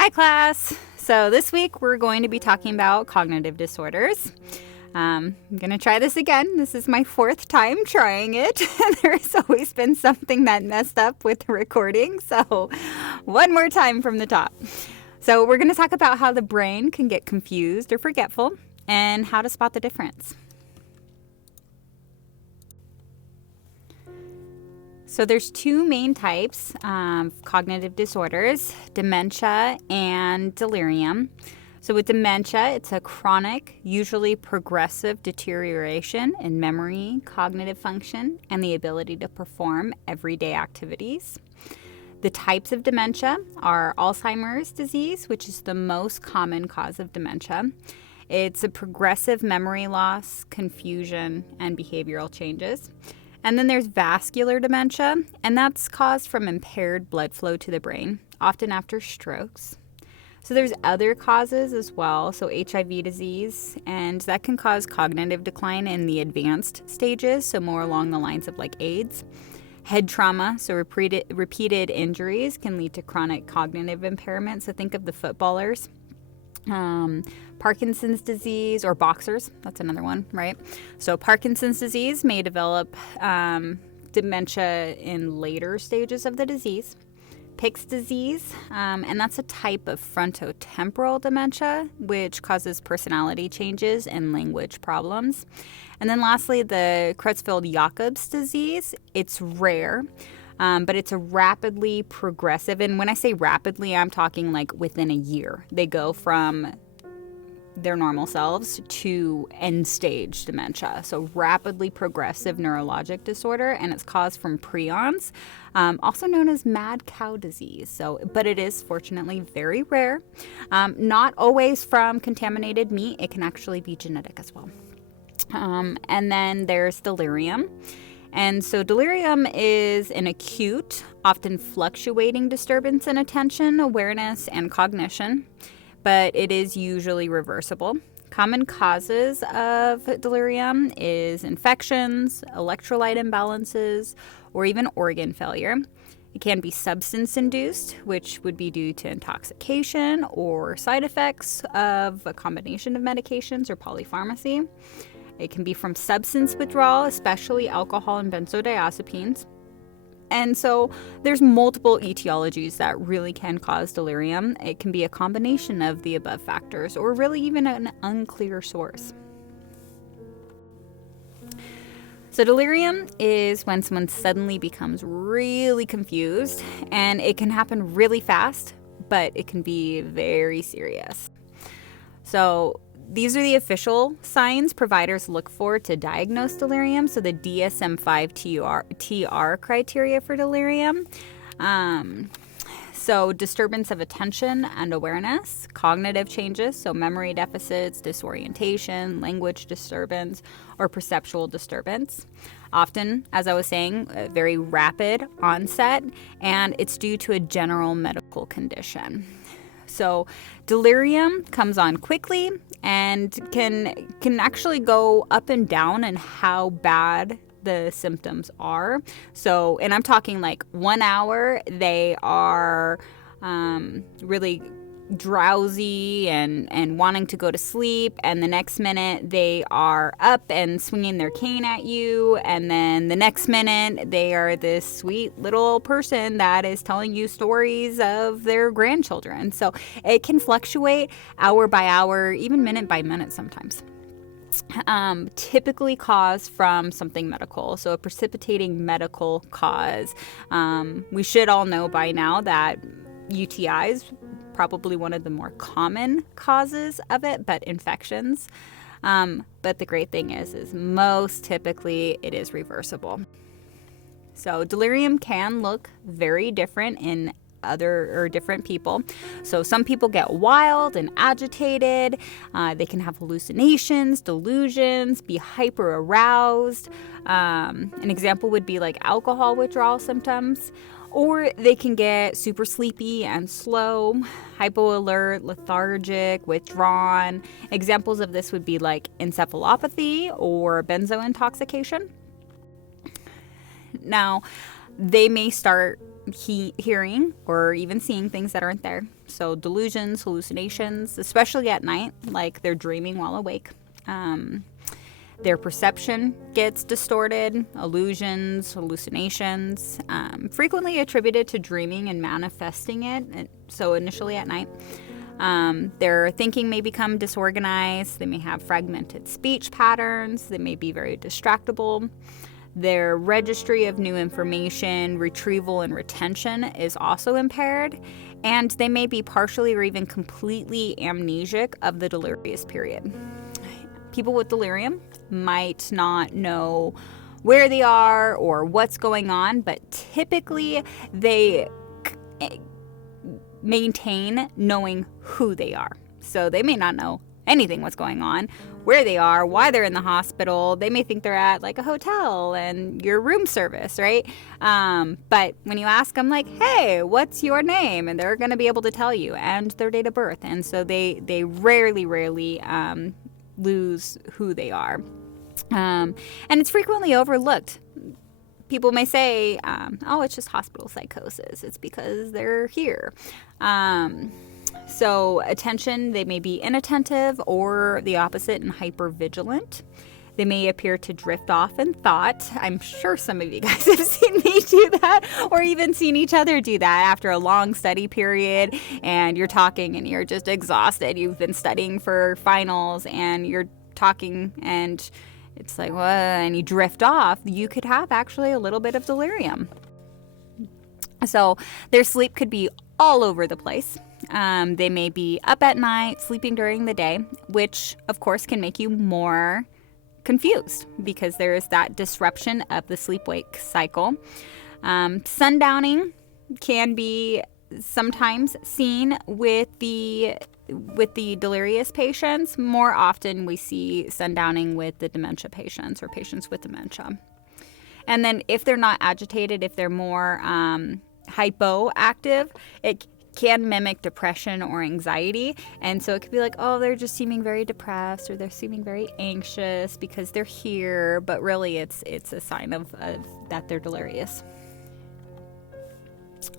Hi, class. So this week we're going to be talking about cognitive disorders. I'm going to try this again. This is my fourth time trying it. There's always been something that messed up with the recording. So one more time from the top. So we're going to talk about how the brain can get confused or forgetful and how to spot the difference. So there's two main types of cognitive disorders, dementia and delirium. So with dementia, it's a chronic, usually progressive deterioration in memory, cognitive function, and the ability to perform everyday activities. The types of dementia are Alzheimer's disease, which is the most common cause of dementia. It's a progressive memory loss, confusion, and behavioral changes. And then there's vascular dementia, and that's caused from impaired blood flow to the brain, often after strokes. So there's other causes as well, so HIV disease, and that can cause cognitive decline in the advanced stages, so more along the lines of like AIDS. Head trauma, so repeated injuries can lead to chronic cognitive impairment, so think of the footballers. Parkinson's disease, or boxers, that's another one, right? So Parkinson's disease may develop dementia in later stages of the disease. Pick's disease, and that's a type of frontotemporal dementia, which causes personality changes and language problems. And then lastly, the Creutzfeldt-Jakob's disease. It's rare, but it's a rapidly progressive, and when I say rapidly, I'm talking like within a year. They go from their normal selves to end-stage dementia. So rapidly progressive neurologic disorder, and it's caused from prions, also known as mad cow disease. But it is fortunately very rare. Not always from contaminated meat. It can actually be genetic as well. And then there's delirium. And so delirium is an acute, often fluctuating disturbance in attention, awareness, and cognition, but it is usually reversible. Common causes of delirium is infections, electrolyte imbalances, or even organ failure. It can be substance-induced, which would be due to intoxication or side effects of a combination of medications or polypharmacy. It can be from substance withdrawal, especially alcohol and benzodiazepines. And so there's multiple etiologies that really can cause delirium. It can be a combination of the above factors or really even an unclear source. So delirium is when someone suddenly becomes really confused, and it can happen really fast, but it can be very serious. So these are the official signs providers look for to diagnose delirium. So the DSM-5 TR criteria for delirium. So disturbance of attention and awareness, cognitive changes, so memory deficits, disorientation, language disturbance, or perceptual disturbance. Often, as I was saying, a very rapid onset, and it's due to a general medical condition. So delirium comes on quickly and can actually go up and down in how bad the symptoms are. So, and I'm talking like 1 hour, they are really drowsy and wanting to go to sleep, and the next minute they are up and swinging their cane at you, and then the next minute they are this sweet little person that is telling you stories of their grandchildren. So it can fluctuate hour by hour, even minute by minute sometimes. Typically caused from something medical, so a precipitating medical cause. We should all know by now that UTIs probably one of the more common causes of it, but infections. But the great thing is most typically it is reversible. So delirium can look very different in different people. So some people get wild and agitated. They can have hallucinations, delusions, be hyper aroused. An example would be like alcohol withdrawal symptoms. Or they can get super sleepy and slow, hypoalert, lethargic, withdrawn. Examples of this would be like encephalopathy or benzo intoxication. Now, they may start hearing or even seeing things that aren't there. So delusions, hallucinations, especially at night, like they're dreaming while awake. Their perception gets distorted, illusions, hallucinations, frequently attributed to dreaming and manifesting it, so initially at night. Their thinking may become disorganized. They may have fragmented speech patterns. They may be very distractible. Their registry of new information, retrieval, and retention is also impaired. And they may be partially or even completely amnesic of the delirious period. People with delirium might not know where they are or what's going on, but typically they maintain knowing who they are. So they may not know anything what's going on, where they are, why they're in the hospital. They may think they're at like a hotel and your room service, right? But when you ask them like, hey, what's your name? And they're going to be able to tell you, and their date of birth. And so they rarely lose who they are. And it's frequently overlooked. People may say, oh, it's just hospital psychosis. It's because they're here. So attention, they may be inattentive or the opposite and hypervigilant. They may appear to drift off in thought. I'm sure some of you guys have seen me do that or even seen each other do that after a long study period and you're talking and you're just exhausted. You've been studying for finals and you're talking and it's like, well, and you drift off. You could have actually a little bit of delirium. So their sleep could be all over the place. They may be up at night, sleeping during the day, which of course can make you more confused because there is that disruption of the sleep-wake cycle. Sundowning can be sometimes seen with the delirious patients. More often we see sundowning with the dementia patients or patients with dementia. And then if they're not agitated, if they're more hypoactive, it can mimic depression or anxiety. And so it could be like, oh, they're just seeming very depressed or they're seeming very anxious because they're here, but really it's a sign of that they're delirious.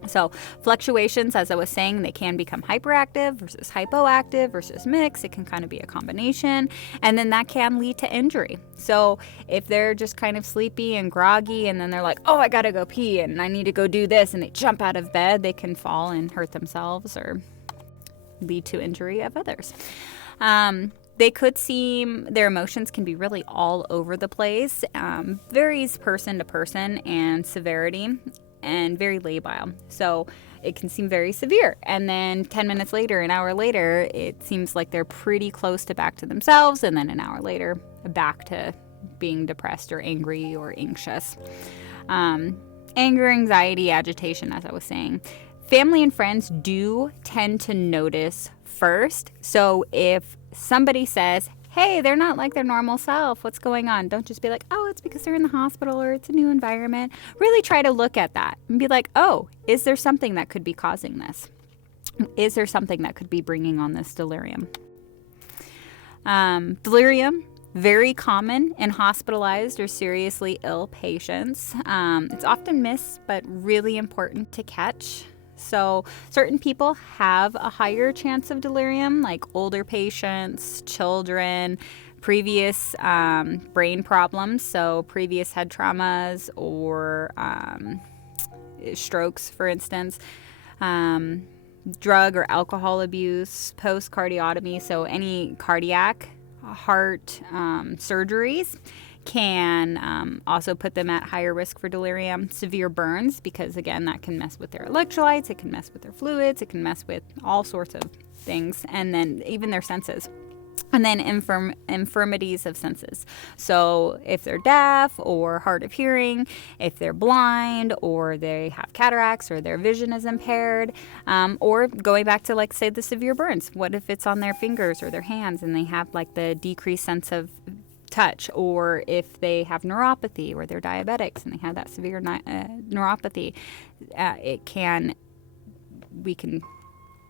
So fluctuations, as I was saying, they can become hyperactive versus hypoactive versus mixed. It can kind of be a combination. And then that can lead to injury. So if they're just kind of sleepy and groggy and then they're like, oh, I got to go pee and I need to go do this, and they jump out of bed, they can fall and hurt themselves or lead to injury of others. They could seem, their emotions can be really all over the place, varies person to person and severity, and very labile. So it can seem very severe. And then 10 minutes later, an hour later, it seems like they're pretty close to back to themselves. And then an hour later, back to being depressed or angry or anxious. Anger, anxiety, agitation, as I was saying. Family and friends do tend to notice first. So if somebody says, hey, they're not like their normal self, what's going on? Don't just be like, oh, it's because they're in the hospital or it's a new environment. Really try to look at that and be like, oh, is there something that could be causing this? Is there something that could be bringing on this delirium? Delirium, very common in hospitalized or seriously ill patients. It's often missed, but really important to catch. So certain people have a higher chance of delirium, like older patients, children, previous brain problems, so previous head traumas or strokes, for instance, drug or alcohol abuse, post-cardiotomy, so any cardiac, heart surgeries can also put them at higher risk for delirium. Severe burns, because again, that can mess with their electrolytes, it can mess with their fluids, it can mess with all sorts of things, and then even their senses. And then infirmities of senses. So if they're deaf or hard of hearing, if they're blind or they have cataracts or their vision is impaired, or going back to like say the severe burns, what if it's on their fingers or their hands and they have like the decreased sense of touch, or if they have neuropathy or they're diabetics and they have that severe neuropathy, we can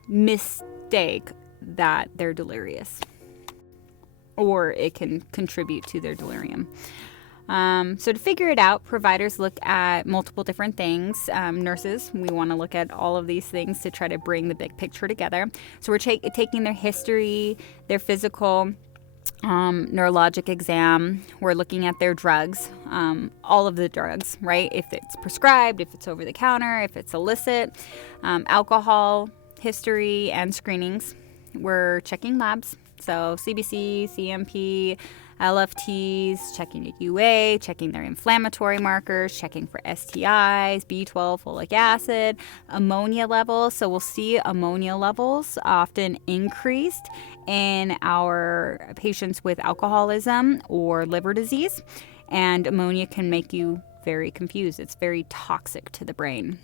mistake that they're delirious, or it can contribute to their delirium. So to figure it out, providers look at multiple different things. Nurses, we want to look at all of these things to try to bring the big picture together. So we're taking their history, their physical, neurologic exam. We're looking at their drugs, all of the drugs, right? If it's prescribed, if it's over the counter, if it's illicit, alcohol history and screenings. We're checking labs, so CBC, CMP, LFTs, checking the UA, checking their inflammatory markers, checking for STIs, B12, folic acid, ammonia levels. So we'll see ammonia levels often increased in our patients with alcoholism or liver disease. And ammonia can make you very confused. It's very toxic to the brain.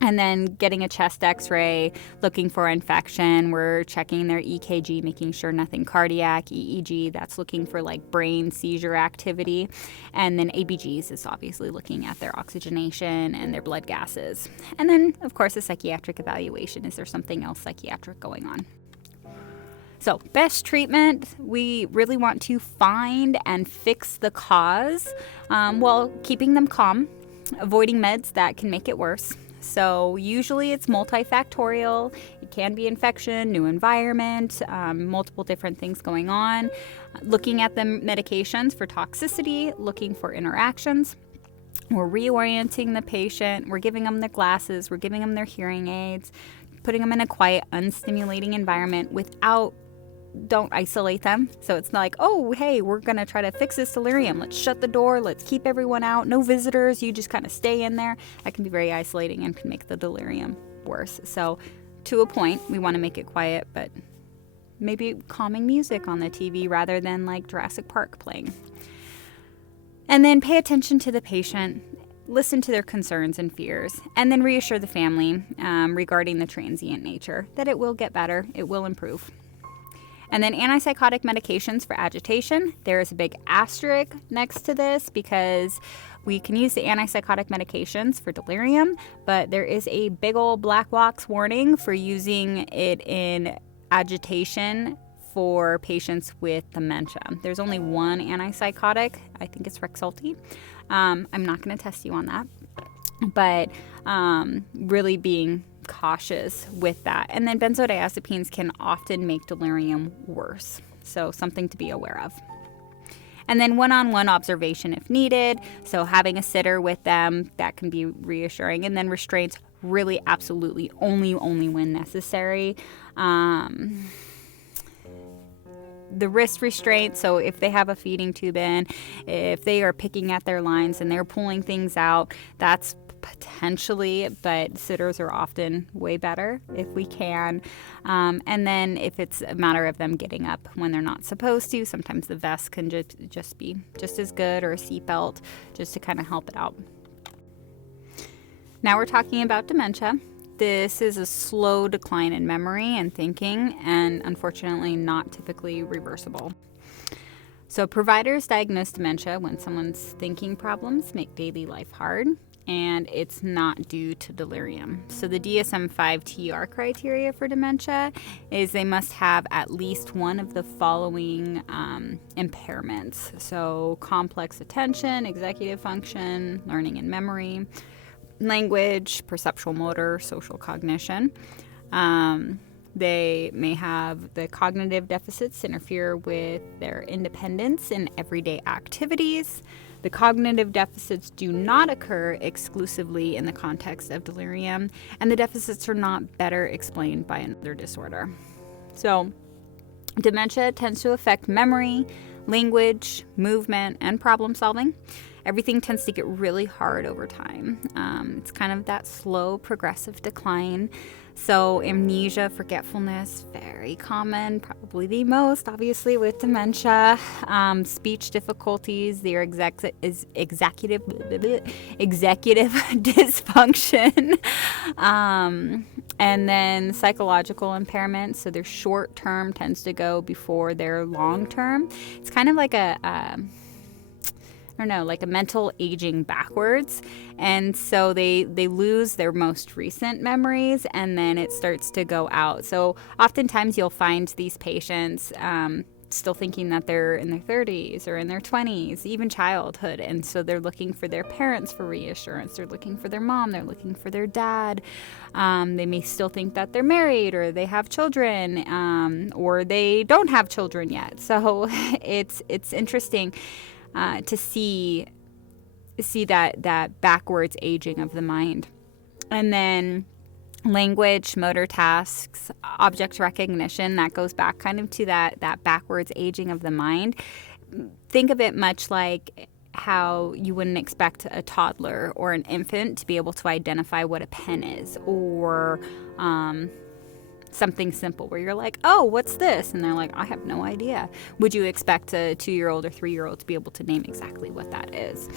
And then getting a chest x-ray, looking for infection. We're checking their EKG, making sure nothing cardiac. EEG, that's looking for like brain seizure activity. And then ABGs is obviously looking at their oxygenation and their blood gases. And then, of course, a psychiatric evaluation. Is there something else psychiatric going on? So, best treatment, we really want to find and fix the cause while keeping them calm, avoiding meds that can make it worse. So usually it's multifactorial. It can be infection, new environment, multiple different things going on. Looking at the medications for toxicity, looking for interactions. We're reorienting the patient. We're giving them their glasses. We're giving them their hearing aids, putting them in a quiet, unstimulating environment don't isolate them. So it's not like, oh, hey, we're going to try to fix this delirium. Let's shut the door. Let's keep everyone out. No visitors. You just kind of stay in there. That can be very isolating and can make the delirium worse. So to a point, we want to make it quiet, but maybe calming music on the TV rather than like Jurassic Park playing. And then pay attention to the patient. Listen to their concerns and fears, and then reassure the family regarding the transient nature that it will get better. It will improve. And then antipsychotic medications for agitation. There is a big asterisk next to this because we can use the antipsychotic medications for delirium, but there is a big old black box warning for using it in agitation for patients with dementia. There's only one antipsychotic. I think it's Rexulti. I'm not going to test you on that, but really being cautious with that. And then benzodiazepines can often make delirium worse. So something to be aware of. And then one-on-one observation if needed. So having a sitter with them, that can be reassuring. And then restraints, really absolutely only when necessary. The wrist restraint, so if they have a feeding tube in, if they are picking at their lines and they're pulling things out, that's potentially, but sitters are often way better if we can. And then if it's a matter of them getting up when they're not supposed to, sometimes the vest can just be just as good, or a seatbelt, just to kind of help it out. Now we're talking about dementia. This is a slow decline in memory and thinking, and unfortunately not typically reversible. So providers diagnose dementia when someone's thinking problems make daily life hard, and it's not due to delirium. So the DSM-5-TR criteria for dementia is they must have at least one of the following impairments. So complex attention, executive function, learning and memory, language, perceptual motor, social cognition. They may have the cognitive deficits interfere with their independence in everyday activities. The cognitive deficits do not occur exclusively in the context of delirium, and the deficits are not better explained by another disorder. So, dementia tends to affect memory, language, movement, and problem solving. Everything tends to get really hard over time. It's kind of that slow, progressive decline. So amnesia, forgetfulness, very common, probably the most, obviously, with dementia. Speech difficulties, their executive dysfunction. And then psychological impairment. So their short term tends to go before their long term. It's kind of like like a mental aging backwards. And so they lose their most recent memories, and then it starts to go out. So oftentimes you'll find these patients still thinking that they're in their 30s or in their 20s, even childhood. And so they're looking for their parents for reassurance. They're looking for their mom. They're looking for their dad. They may still think that they're married or they have children, or they don't have children yet. So it's interesting to see that backwards aging of the mind. And then language, motor tasks, object recognition, that goes back kind of to that backwards aging of the mind. Think of it much like how you wouldn't expect a toddler or an infant to be able to identify what a pen is, or something simple where you're like, oh, what's this? And they're like, I have no idea. Would you expect a 2-year-old or 3-year-old to be able to name exactly what that is?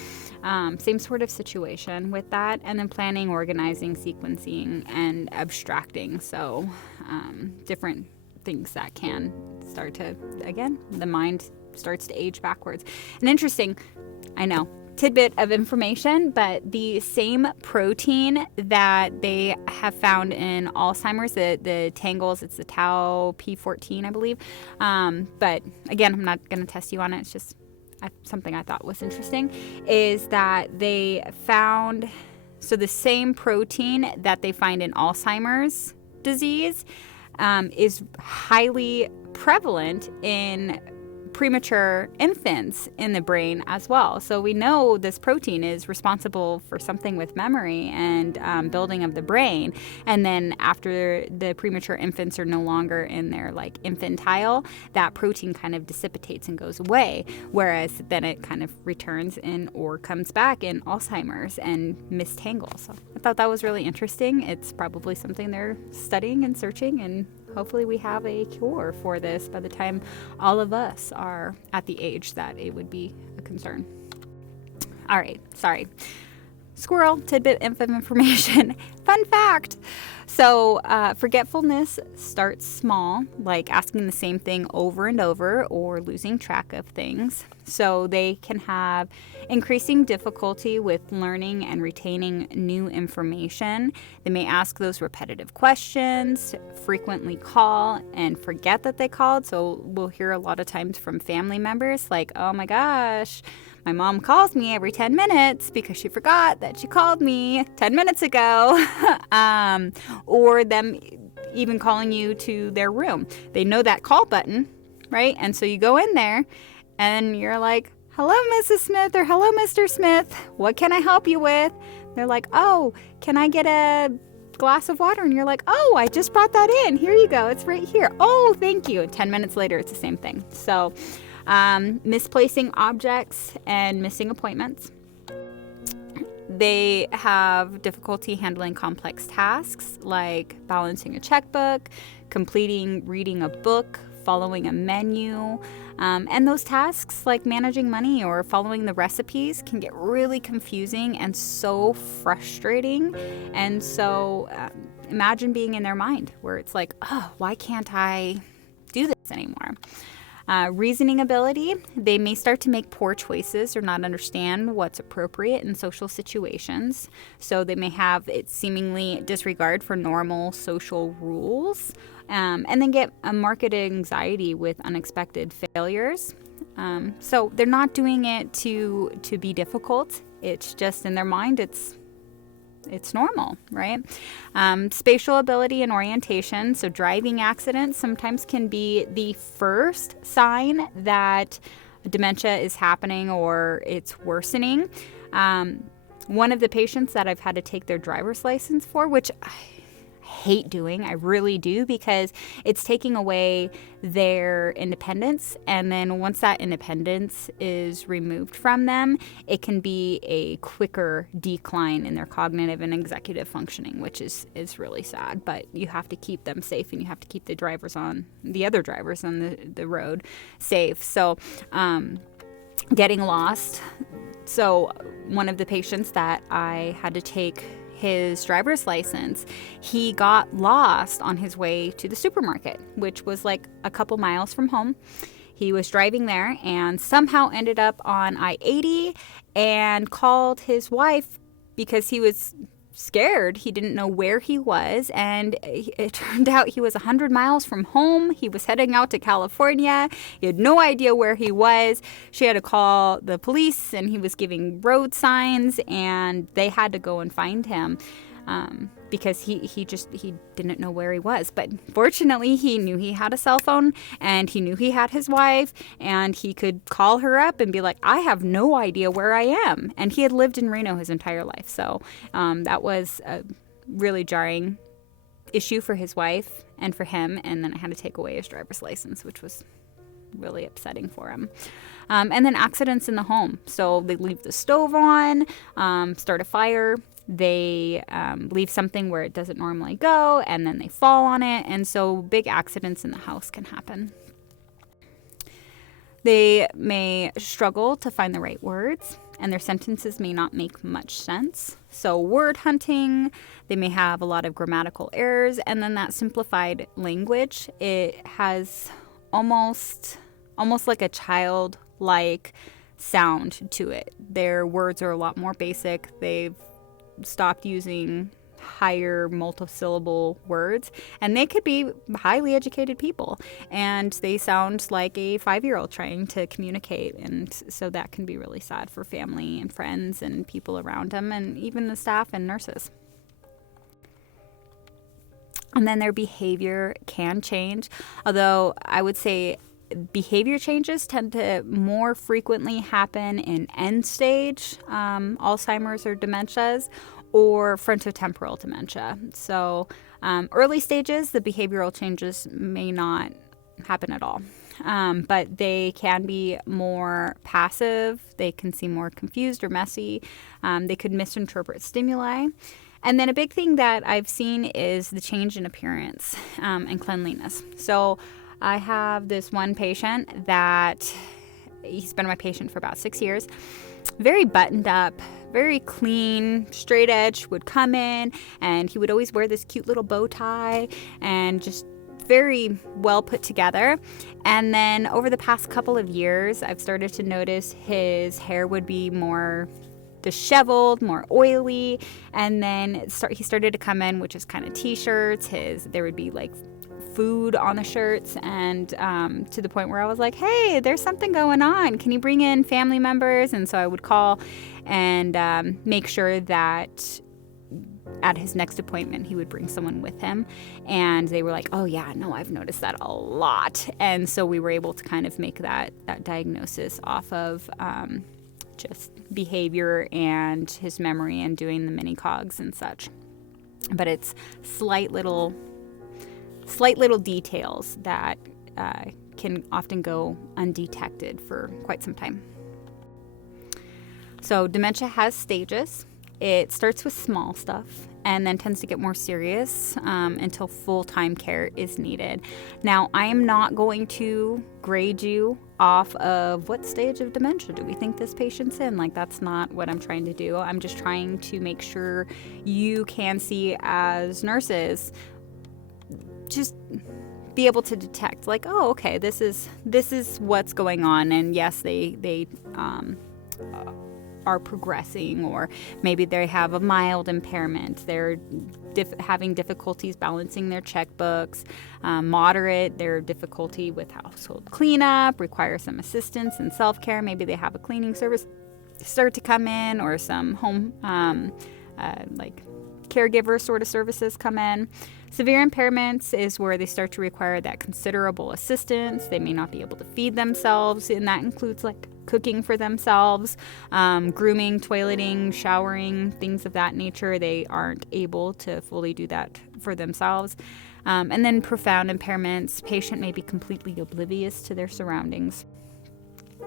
Same sort of situation with that. And then planning, organizing, sequencing, and abstracting. So different things that can start to, again, the mind starts to age backwards. And interesting, I know, tidbit of information, but the same protein that they have found in Alzheimer's, the tangles, it's the tau P14, I believe. But again, I'm not going to test you on it. It's just something I thought was interesting, is that they found, so the same protein that they find in Alzheimer's disease is highly prevalent in premature infants in the brain as well. So we know this protein is responsible for something with memory and building of the brain. And then after the premature infants are no longer in their like infantile, that protein kind of dissipates and goes away. Whereas then it kind of returns in or comes back in Alzheimer's and mistangles. So I thought that was really interesting. It's probably something they're studying and searching, and hopefully we have a cure for this by the time all of us are at the age that it would be a concern. All right, sorry. Squirrel tidbit of information. Fun fact. So forgetfulness starts small, like asking the same thing over and over or losing track of things. So they can have increasing difficulty with learning and retaining new information. They may ask those repetitive questions, frequently call and forget that they called. So we'll hear a lot of times from family members like, oh my gosh, my mom calls me every 10 minutes because she forgot that she called me 10 minutes ago. Or them even calling you to their room. They know that call button, right? And so you go in there and you're like, hello, Mrs. Smith, or hello, Mr. Smith. What can I help you with? They're like, oh, can I get a glass of water? And you're like, oh, I just brought that in. Here you go. It's right here. Oh, thank you. And 10 minutes later, it's the same thing. So misplacing objects and missing appointments. They have difficulty handling complex tasks like balancing a checkbook, reading a book, following a menu. And those tasks like managing money or following the recipes can get really confusing and so frustrating. And so imagine being in their mind where it's like, oh, why can't I do this anymore? Reasoning ability, they may start to make poor choices or not understand what's appropriate in social situations. So they may have it seemingly disregard for normal social rules, and then get a marked anxiety with unexpected failures. So they're not doing it to be difficult. It's just in their mind, it's normal, right? Spatial ability and orientation. So driving accidents sometimes can be the first sign that dementia is happening or it's worsening. One of the patients that I've had to take their driver's license for, which I hate doing, I really do, because it's taking away their independence. And then once that independence is removed from them, it can be a quicker decline in their cognitive and executive functioning, which is really sad. But you have to keep them safe, and you have to keep the other drivers on the road safe. So getting lost. So one of the patients that I had to take his driver's license, he got lost on his way to the supermarket, which was like a couple miles from home. He was driving there and somehow ended up on I-80 and called his wife because he was scared. He didn't know where he was, and it turned out he was 100 miles from home. He was heading out to California. He had no idea where he was. She had to call the police, and he was giving road signs, and they had to go and find him. Because he didn't know where he was. But fortunately, he knew he had a cell phone, and he knew he had his wife, and he could call her up and be like, I have no idea where I am. And he had lived in Reno his entire life. So that was a really jarring issue for his wife and for him. And then I had to take away his driver's license, which was really upsetting for him. And then accidents in the home. So they leave the stove on, start a fire. They leave something where it doesn't normally go, and then they fall on it. And so big accidents in the house can happen. They may struggle to find the right words, and their sentences may not make much sense. So word hunting, they may have a lot of grammatical errors, and then that simplified language, it has almost like a childlike sound to it. Their words are a lot more basic. They've stopped using higher multisyllable words, and they could be highly educated people, and they sound like a 5-year-old trying to communicate. And so that can be really sad for family and friends and people around them, and even the staff and nurses. And then their behavior can change, although I would say behavior changes tend to more frequently happen in end stage Alzheimer's or dementias, or frontotemporal dementia. So early stages, the behavioral changes may not happen at all. But they can be more passive. They can seem more confused or messy. They could misinterpret stimuli. And then a big thing that I've seen is the change in appearance and cleanliness. So I have this one patient that he's been my patient for about 6 years. Very buttoned up, very clean, straight edge, would come in, and he would always wear this cute little bow tie and just very well put together. And then over the past couple of years, I've started to notice his hair would be more disheveled, more oily, and then he started to come in with just kind of t-shirts. There would be like food on the shirts, and to the point where I was like, hey, there's something going on. Can you bring in family members? And so I would call and make sure that at his next appointment, he would bring someone with him. And they were like, oh yeah, no, I've noticed that a lot. And so we were able to kind of make that diagnosis off of just behavior and his memory and doing the mini cogs and such. But it's slight little details that can often go undetected for quite some time. So dementia has stages. It starts with small stuff and then tends to get more serious until full-time care is needed. Now, I am not going to grade you off of what stage of dementia do we think this patient's in. Like, that's not what I'm trying to do. I'm just trying to make sure you can see as nurses, just be able to detect, like, oh, okay, this is what's going on. And yes, they are progressing, or maybe they have a mild impairment. They're having difficulties balancing their checkbooks. Moderate, their difficulty with household cleanup, require some assistance and self-care. Maybe they have a cleaning service start to come in, or some home like caregiver sort of services come in. Severe impairments is where they start to require that considerable assistance. They may not be able to feed themselves, and that includes like cooking for themselves, grooming, toileting, showering, things of that nature. They aren't able to fully do that for themselves. And then profound impairments, patient may be completely oblivious to their surroundings.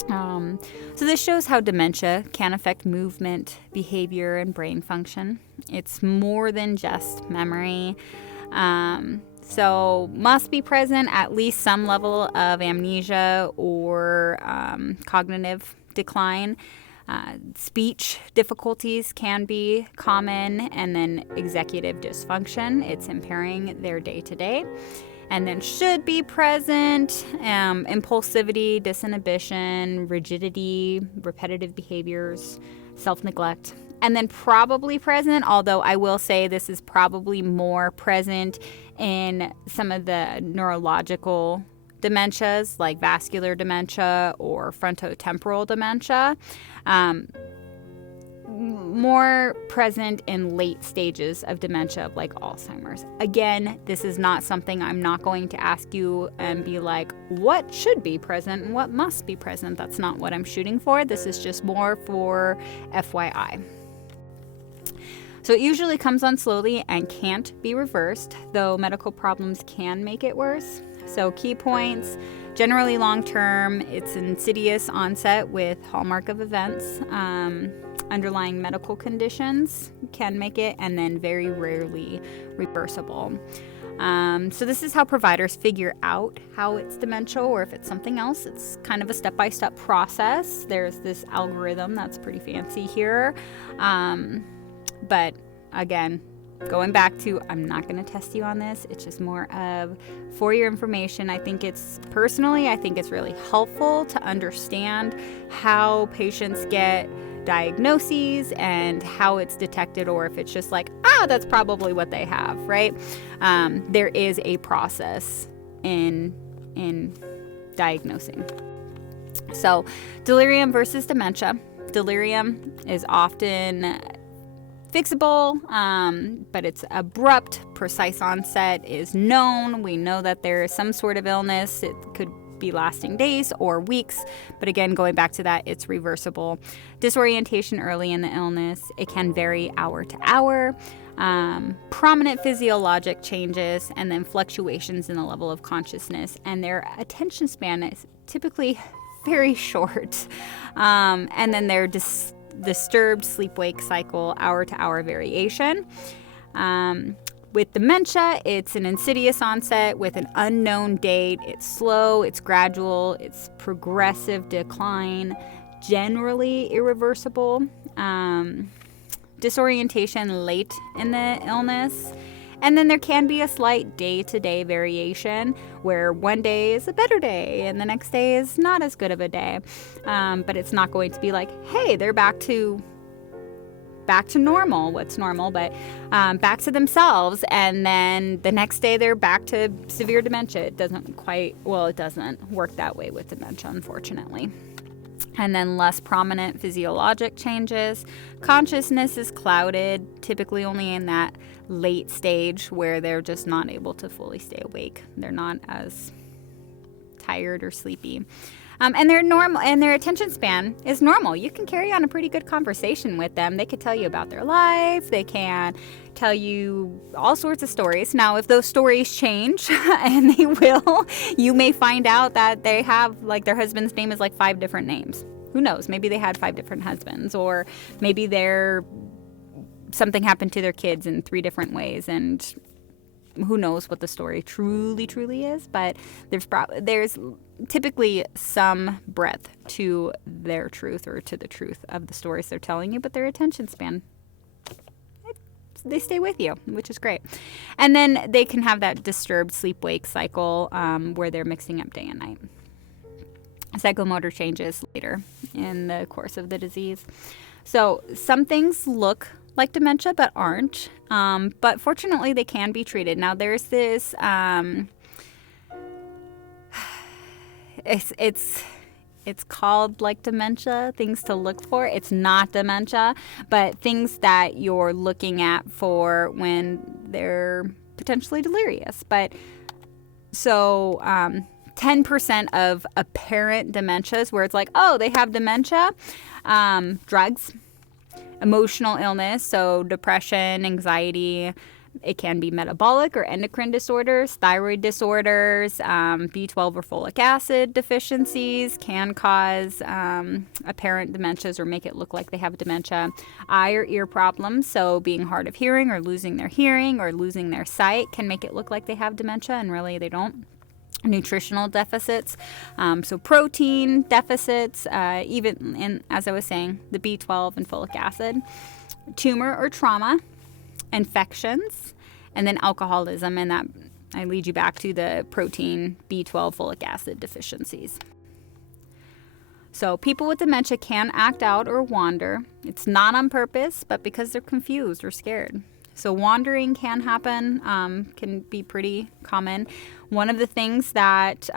So this shows how dementia can affect movement, behavior, and brain function. It's more than just memory. So must be present at least some level of amnesia or cognitive decline. Speech difficulties can be common, and then executive dysfunction. It's impairing their day-to-day. And then should be present impulsivity, disinhibition, rigidity, repetitive behaviors, self-neglect, And then probably present, although I will say this is probably more present in some of the neurological dementias like vascular dementia or frontotemporal dementia. More present in late stages of dementia like Alzheimer's. Again, this is not something I'm not going to ask you and be like, what should be present and what must be present. That's not what I'm shooting for. This is just more for FYI. So it usually comes on slowly and can't be reversed, though medical problems can make it worse. So key points, generally long-term, it's insidious onset with hallmark of events. Underlying medical conditions can make it, and then very rarely reversible. So this is how providers figure out how it's dementia or if it's something else. It's kind of a step-by-step process. There's this algorithm that's pretty fancy here. But again, going back to, I'm not going to test you on this. It's just more of for your information. I think it's really helpful to understand how patients get diagnoses and how it's detected, or if it's just like, that's probably what they have, right? There is a process in diagnosing. So delirium versus dementia. Delirium is often fixable, but it's abrupt, precise onset is known. We know that there is some sort of illness. It could be lasting days or weeks, but again, going back to that, it's reversible. Disorientation early in the illness, it can vary hour to hour. Prominent physiologic changes, and then fluctuations in the level of consciousness, and their attention span is typically very short. And then their disturbed sleep-wake cycle, hour-to-hour variation. With dementia, it's an insidious onset with an unknown date. It's slow, it's gradual, it's progressive decline, generally irreversible. Disorientation late in the illness. And then there can be a slight day-to-day variation where one day is a better day and the next day is not as good of a day. But it's not going to be like, hey, they're back to normal. What's normal? But back to themselves. And then the next day they're back to severe dementia. It doesn't work that way with dementia, unfortunately. And then less prominent physiologic changes. Consciousness is clouded, typically only in that late stage where they're just not able to fully stay awake. They're not as tired or sleepy. And they're normal, and their attention span is normal. You can carry on a pretty good conversation with them. They could tell you about their life. They can tell you all sorts of stories. Now, if those stories change, and they will, you may find out that they have, like, their husband's name is like 5 different names. Who knows? Maybe they had 5 different husbands, or maybe something happened to their kids in 3 different ways, and who knows what the story truly is. But there's typically some breadth to their truth, or to the truth of the stories they're telling you, but their attention span, they stay with you, which is great. And then they can have that disturbed sleep-wake cycle where they're mixing up day and night. Psychomotor changes later in the course of the disease. So some things look like dementia but aren't, but fortunately they can be treated. Now there's this it's called like dementia, things to look for. It's not dementia, but things that you're looking at for when they're potentially delirious. But so 10% of apparent dementias where it's like, oh, they have dementia, drugs, emotional illness, so depression, anxiety. It can be metabolic or endocrine disorders, thyroid disorders, B12 or folic acid deficiencies can cause apparent dementias or make it look like they have dementia. Eye or ear problems, so being hard of hearing or losing their hearing or losing their sight can make it look like they have dementia, and really they don't. Nutritional deficits, so protein deficits, even in, as I was saying, the B12 and folic acid, tumor or trauma, infections, and then alcoholism, and that I lead you back to the protein, B12, folic acid deficiencies. So people with dementia can act out or wander. It's not on purpose, but because they're confused or scared. So wandering can happen, can be pretty common. One of the things that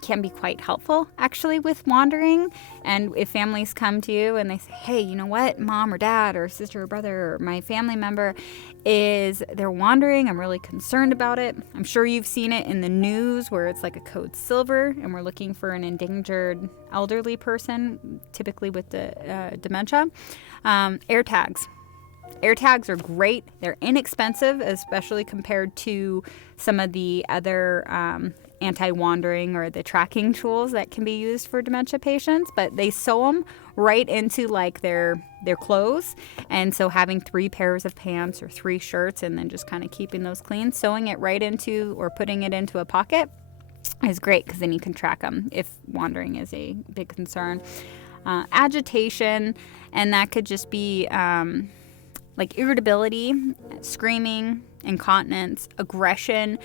can be quite helpful actually with wandering, and if families come to you and they say, hey, you know what, mom or dad or sister or brother or my family member is they're wandering, I'm really concerned about it. I'm sure you've seen it in the news where it's like a code silver and we're looking for an endangered elderly person, typically with the dementia. Air tags. Air tags are great. They're inexpensive, especially compared to some of the other anti-wandering or the tracking tools that can be used for dementia patients, but they sew them right into like their clothes. And so having 3 pairs of pants or 3 shirts and then just kind of keeping those clean, sewing it right into or putting it into a pocket is great, because then you can track them if wandering is a big concern. Agitation, and that could just be like irritability, screaming, incontinence, aggression,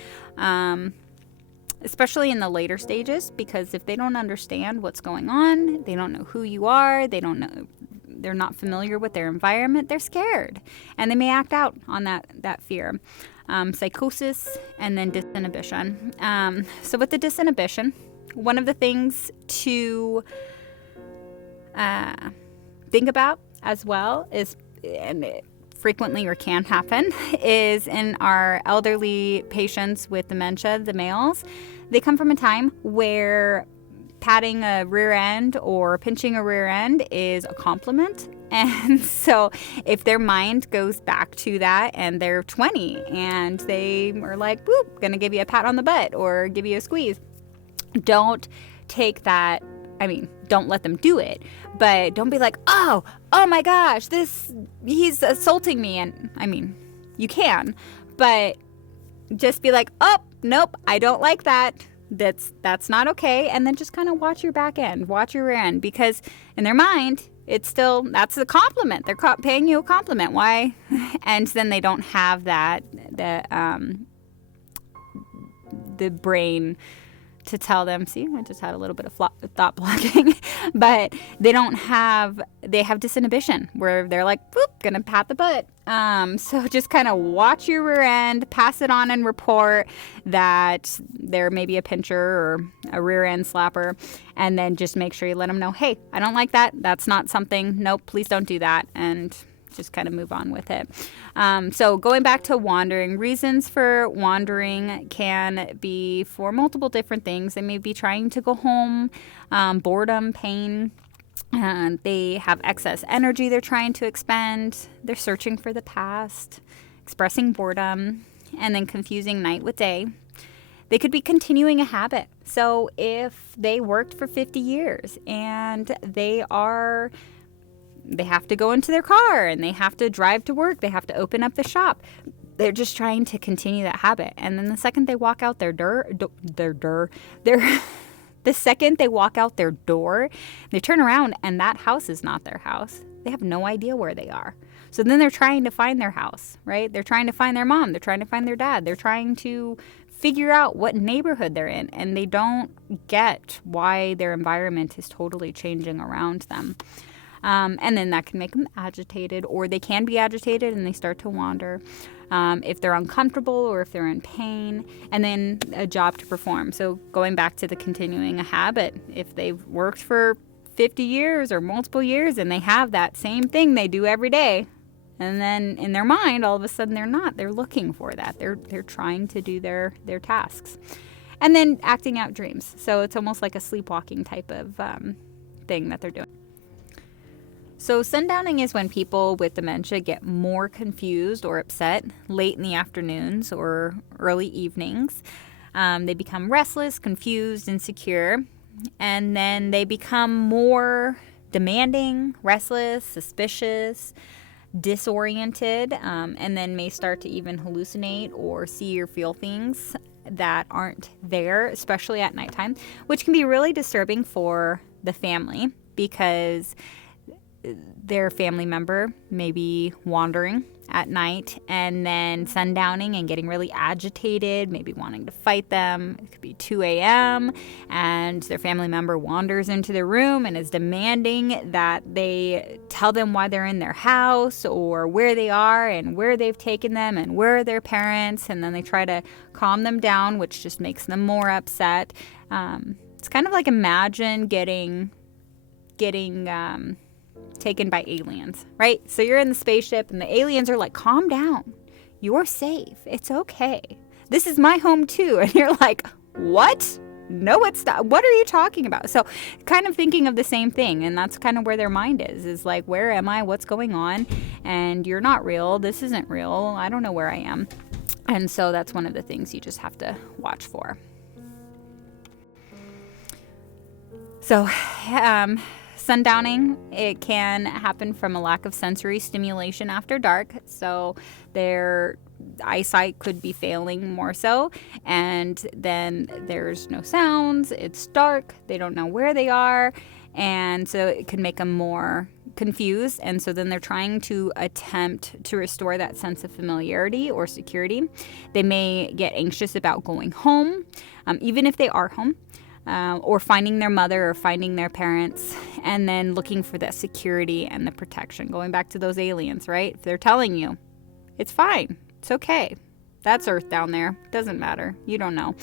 especially in the later stages, because if they don't understand what's going on, they don't know who you are, they're not familiar with their environment, they're scared, and they may act out on that fear. Psychosis, and then disinhibition. So with the disinhibition, one of the things to think about as well is, and it frequently or can happen, is in our elderly patients with dementia, the males, they come from a time where patting a rear end or pinching a rear end is a compliment. And so if their mind goes back to that and they're 20 and they are like, boop, gonna give you a pat on the butt or give you a squeeze, don't take that. I mean, don't let them do it, but don't be like, oh my gosh, he's assaulting me. And I mean, you can, but just be like, oh, nope, I don't like that. That's not okay. And then just kind of watch your back end, watch your rear end, because in their mind, it's still, that's a compliment. They're paying you a compliment. Why? And then they don't have the brain to tell them, see, I just had a little bit of thought blocking, but they have disinhibition where they're like, boop, gonna pat the butt. So just kind of watch your rear end, pass it on and report that there may be a pincher or a rear end slapper, and then just make sure you let them know, hey, I don't like that. That's not something, nope, please don't do that. And just kind of move on with it. So going back to wandering, reasons for wandering can be for multiple different things. They may be trying to go home, boredom, pain. They have excess energy they're trying to expend. They're searching for the past, expressing boredom, and then confusing night with day. They could be continuing a habit. So if they worked for 50 years and they have to go into their car and they have to drive to work, they have to open up the shop, they're just trying to continue that habit. And then the second they walk out the second they walk out their door, they turn around and that house is not their house. They have no idea where they are. So then they're trying to find their house, right? They're trying to find their mom. They're trying to find their dad. They're trying to figure out what neighborhood they're in, and they don't get why their environment is totally changing around them. And then that can make them agitated, or they can be agitated and they start to wander. If they're uncomfortable or if they're in pain, and then a job to perform. So going back to the continuing a habit, if they've worked for 50 years or multiple years and they have that same thing they do every day, and then in their mind, all of a sudden they're looking for that. They're trying to do their tasks. And then acting out dreams. So it's almost like a sleepwalking type of thing that they're doing. So sundowning is when people with dementia get more confused or upset late in the afternoons or early evenings. They become restless, confused, insecure, and then they become more demanding, restless, suspicious, disoriented, and then may start to even hallucinate or see or feel things that aren't there, especially at nighttime, which can be really disturbing for the family because their family member may be wandering at night, and then sundowning and getting really agitated, maybe wanting to fight them. It could be 2 a.m. and their family member wanders into the room and is demanding that they tell them why they're in their house or where they are and where they've taken them and where are their parents, and then they try to calm them down, which just makes them more upset. It's kind of like imagine getting taken by aliens, right? So you're in the spaceship and the aliens are like, calm down. You're safe. It's okay. This is my home too. And you're like, what? No, it's not. What are you talking about? So kind of thinking of the same thing. And that's kind of where their mind is like, where am I? What's going on? And you're not real. This isn't real. I don't know where I am. And so that's one of the things you just have to watch for. So, sundowning, it can happen from a lack of sensory stimulation after dark. So their eyesight could be failing more so. And then there's no sounds. It's dark. They don't know where they are. And so it can make them more confused. And so then they're trying to attempt to restore that sense of familiarity or security. They may get anxious about going home, even if they are home. Or finding their mother or finding their parents, and then looking for that security and the protection. Going back to those aliens, right? If they're telling you, it's fine, it's okay. That's Earth down there. Doesn't matter. You don't know.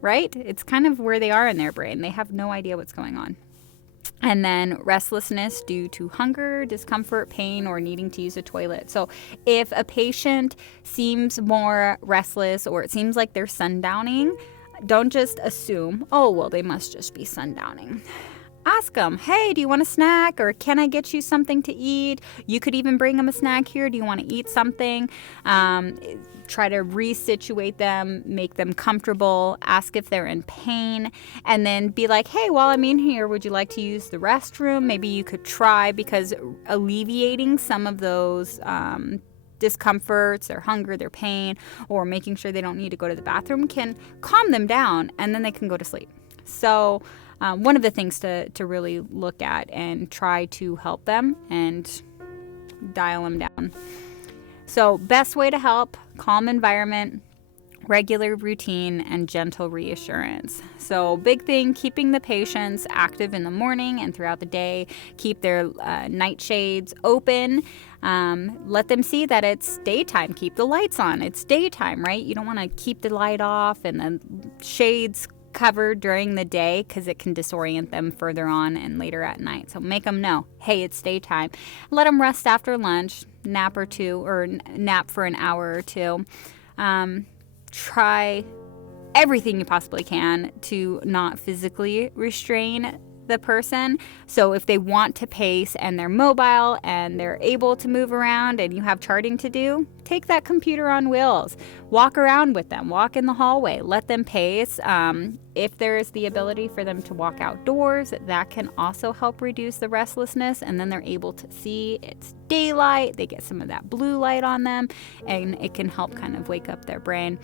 Right? It's kind of where they are in their brain. They have no idea what's going on. And then restlessness due to hunger, discomfort, pain, or needing to use a toilet. So if a patient seems more restless or it seems like they're sundowning, don't just assume, oh, well, they must just be sundowning. Ask them, hey, do you want a snack? Or can I get you something to eat? You could even bring them a snack here. Do you want to eat something? Try to resituate them, make them comfortable, ask if they're in pain, and then be like, hey, while I'm in here, would you like to use the restroom? Maybe you could try, because alleviating some of those discomforts, their hunger, their pain, or making sure they don't need to go to the bathroom can calm them down, and then they can go to sleep. So one of the things to really look at and try to help them and dial them down. So best way to help: calm environment, regular routine, and gentle reassurance. So big thing, keeping the patients active in the morning and throughout the day. Keep their nightshades open. Let them see that it's daytime. Keep the lights on. It's daytime, right? You don't want to keep the light off and the shades covered during the day, because it can disorient them further on and later at night. So make them know, hey, it's daytime. Let them rest after lunch, nap or two, or nap for an hour or two. Try everything you possibly can to not physically restrain the person. So if they want to pace and they're mobile and they're able to move around and you have charting to do, take that computer on wheels, walk around with them, walk in the hallway, let them pace. If there is the ability for them to walk outdoors, that can also help reduce the restlessness, and then they're able to see it's daylight, they get some of that blue light on them, and it can help kind of wake up their brain.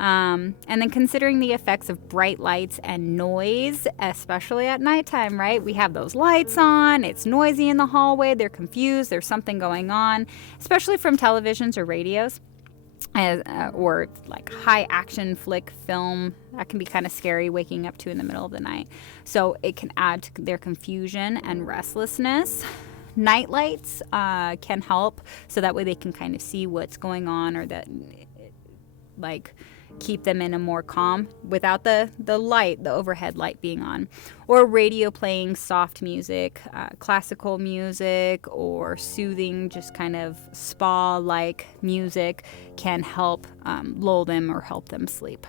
And then considering the effects of bright lights and noise, especially at nighttime, right? We have those lights on, it's noisy in the hallway, they're confused, there's something going on, especially from televisions or radios. Or like high action flick film, that can be kind of scary waking up to in the middle of the night. So it can add to their confusion and restlessness. Night lights can help, so that way they can kind of see what's going on, or that like keep them in a more calm without the light, the overhead light being on. Or radio playing soft music, classical music, or soothing, just kind of spa-like music can help lull them or help them sleep.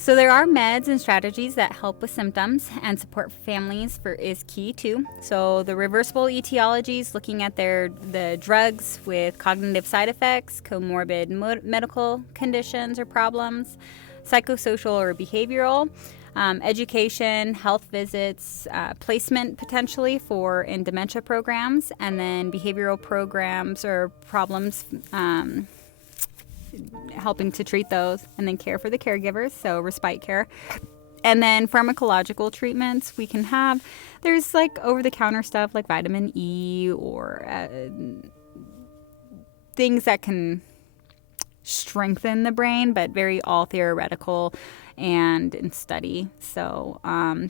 So there are meds and strategies that help with symptoms, and support families is key too. So the reversible etiologies, looking at the drugs with cognitive side effects, comorbid medical conditions or problems, psychosocial or behavioral, education, health visits, placement potentially in dementia programs, and then behavioral programs or problems, helping to treat those, and then care for the caregivers, so respite care. And then pharmacological treatments we can have. There's like over-the-counter stuff like vitamin E or things that can strengthen the brain, but very all theoretical and in study. So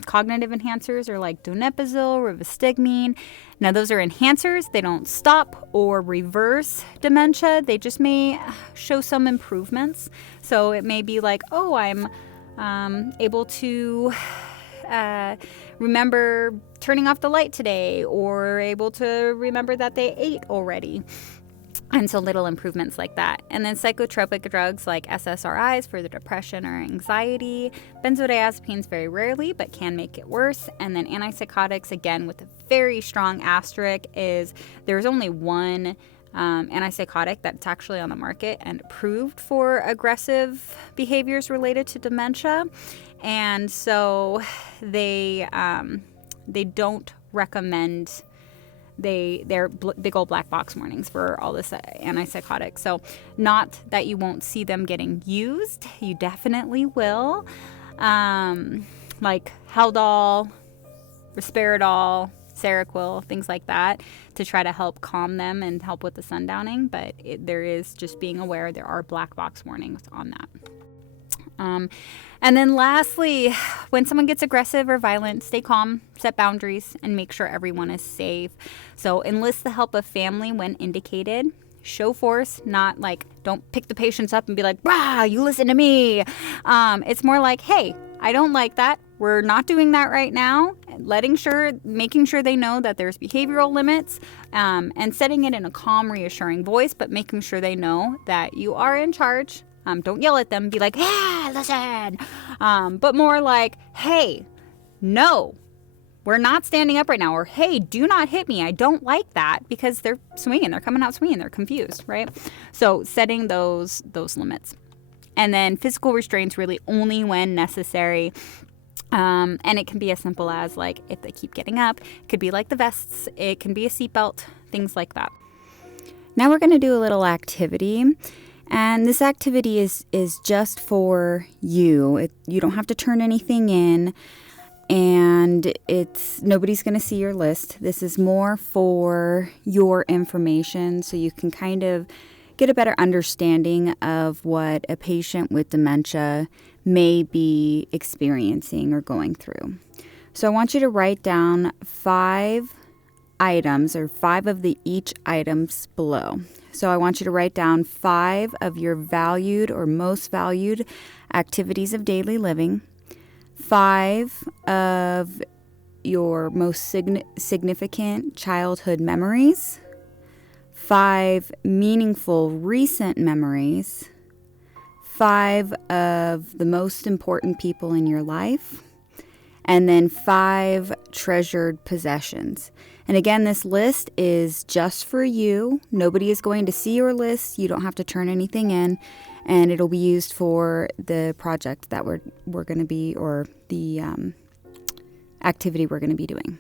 cognitive enhancers are like donepezil, rivastigmine. Now those are enhancers. They don't stop or reverse dementia. They just may show some improvements. So it may be like, oh, I'm able to remember turning off the light today, or able to remember that they ate already. And so little improvements like that. And then psychotropic drugs like SSRIs for the depression or anxiety. Benzodiazepines very rarely, but can make it worse. And then antipsychotics, again, with a very strong asterisk, is there's only one antipsychotic that's actually on the market and approved for aggressive behaviors related to dementia. And so they don't recommend. They're big old black box warnings for all this antipsychotic. So not that you won't see them getting used. You definitely will. Like Haldol, Risperidol, Seroquel, things like that, to try to help calm them and help with the sundowning. But there is just being aware there are black box warnings on that. And then lastly, when someone gets aggressive or violent, stay calm, set boundaries, and make sure everyone is safe. So enlist the help of family when indicated. Show force, not like don't pick the patients up and be like, "Rah, you listen to me." It's more like, hey, I don't like that. We're not doing that right now. Making sure they know that there's behavioral limits, and setting it in a calm, reassuring voice, but making sure they know that you are in charge. Don't yell at them. Be like, "Yeah, listen." But more like, "Hey, no, we're not standing up right now." Or, "Hey, do not hit me. I don't like that," because they're swinging. They're coming out swinging. They're confused, right? So setting those limits. And then physical restraints really only when necessary. And it can be as simple as like if they keep getting up. It could be like the vests. It can be a seatbelt. Things like that. Now we're going to do a little activity. And this activity is just for you. You don't have to turn anything in, and nobody's going to see your list. This is more for your information, so you can kind of get a better understanding of what a patient with dementia may be experiencing or going through. So I want you to write down 5 items, or 5 of each items below. So I want you to write down 5 of your valued or most valued activities of daily living, 5 of your most significant childhood memories, 5 meaningful recent memories, 5 of the most important people in your life, and then 5 treasured possessions. And again, this list is just for you. Nobody is going to see your list. You don't have to turn anything in, and it'll be used for the project that we're going to be, or the activity we're going to be doing.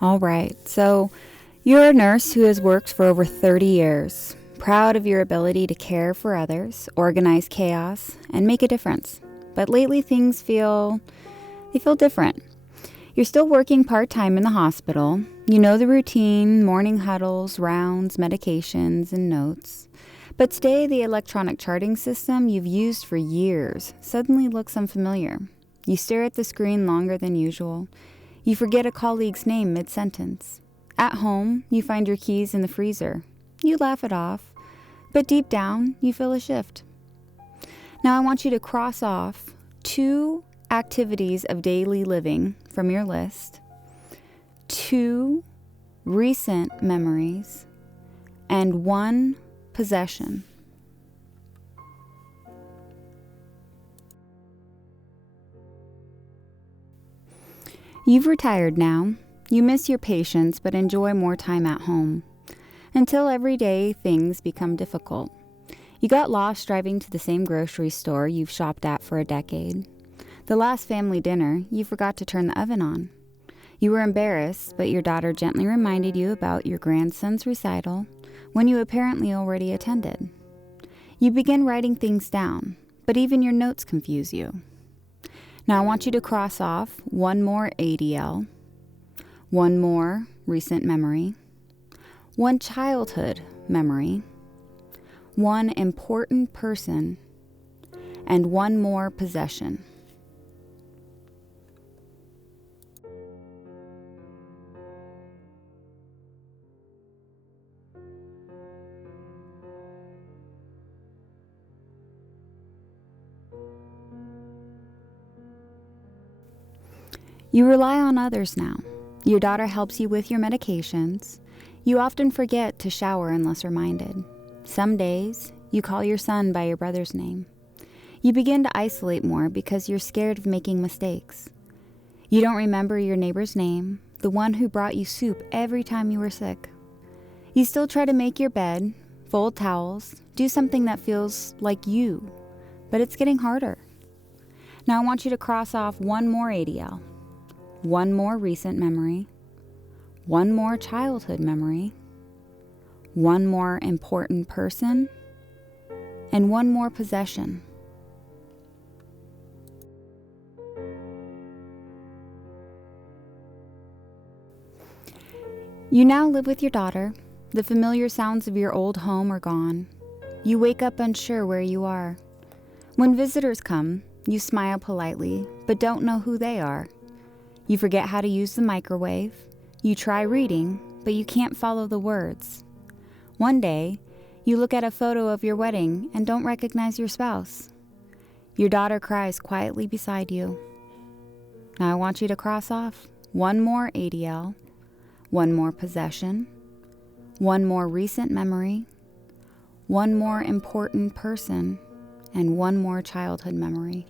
All right, so you're a nurse who has worked for over 30 years, proud of your ability to care for others, organize chaos, and make a difference. But lately things feel different. You're still working part-time in the hospital. You know the routine, morning huddles, rounds, medications, and notes. But today, the electronic charting system you've used for years suddenly looks unfamiliar. You stare at the screen longer than usual. You forget a colleague's name mid-sentence. At home, you find your keys in the freezer. You laugh it off, but deep down, you feel a shift. Now I want you to cross off 2 activities of daily living from your list, 2 recent memories, and 1 possession. You've retired now. You miss your patients but enjoy more time at home. Until everyday things become difficult. You got lost driving to the same grocery store you've shopped at for a decade. The last family dinner, you forgot to turn the oven on. You were embarrassed, but your daughter gently reminded you about your grandson's recital when you apparently already attended. You begin writing things down, but even your notes confuse you. Now I want you to cross off 1 more ADL, 1 more recent memory, 1 childhood memory, 1 important person, and 1 more possession. You rely on others now. Your daughter helps you with your medications. You often forget to shower unless reminded. Some days, you call your son by your brother's name. You begin to isolate more because you're scared of making mistakes. You don't remember your neighbor's name, the one who brought you soup every time you were sick. You still try to make your bed, fold towels, do something that feels like you, but it's getting harder. Now I want you to cross off 1 more ADL, 1 more recent memory, 1 more childhood memory, 1 more important person, and 1 more possession. You now live with your daughter. The familiar sounds of your old home are gone. You wake up unsure where you are. When visitors come, you smile politely, but don't know who they are. You forget how to use the microwave. You try reading, but you can't follow the words. One day, you look at a photo of your wedding and don't recognize your spouse. Your daughter cries quietly beside you. Now I want you to cross off 1 more ADL, 1 more possession, 1 more recent memory, 1 more important person, and 1 more childhood memory.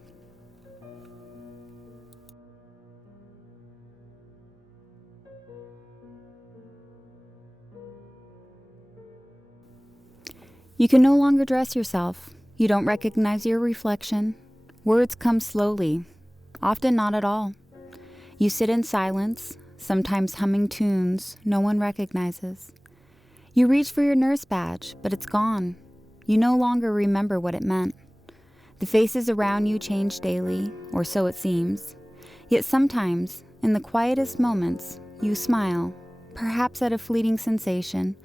You can no longer dress yourself. You don't recognize your reflection. Words come slowly, often not at all. You sit in silence, sometimes humming tunes no one recognizes. You reach for your nurse badge, but it's gone. You no longer remember what it meant. The faces around you change daily, or so it seems. Yet sometimes, in the quietest moments, you smile, perhaps at a fleeting sensation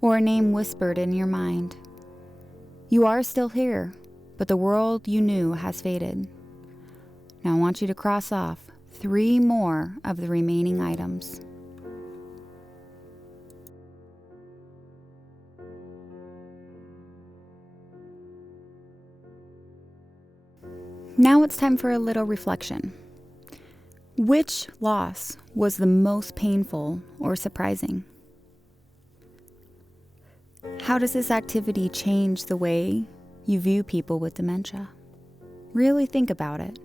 or a name whispered in your mind. You are still here, but the world you knew has faded. Now I want you to cross off 3 more of the remaining items. Now it's time for a little reflection. Which loss was the most painful or surprising? How does this activity change the way you view people with dementia? Really think about it.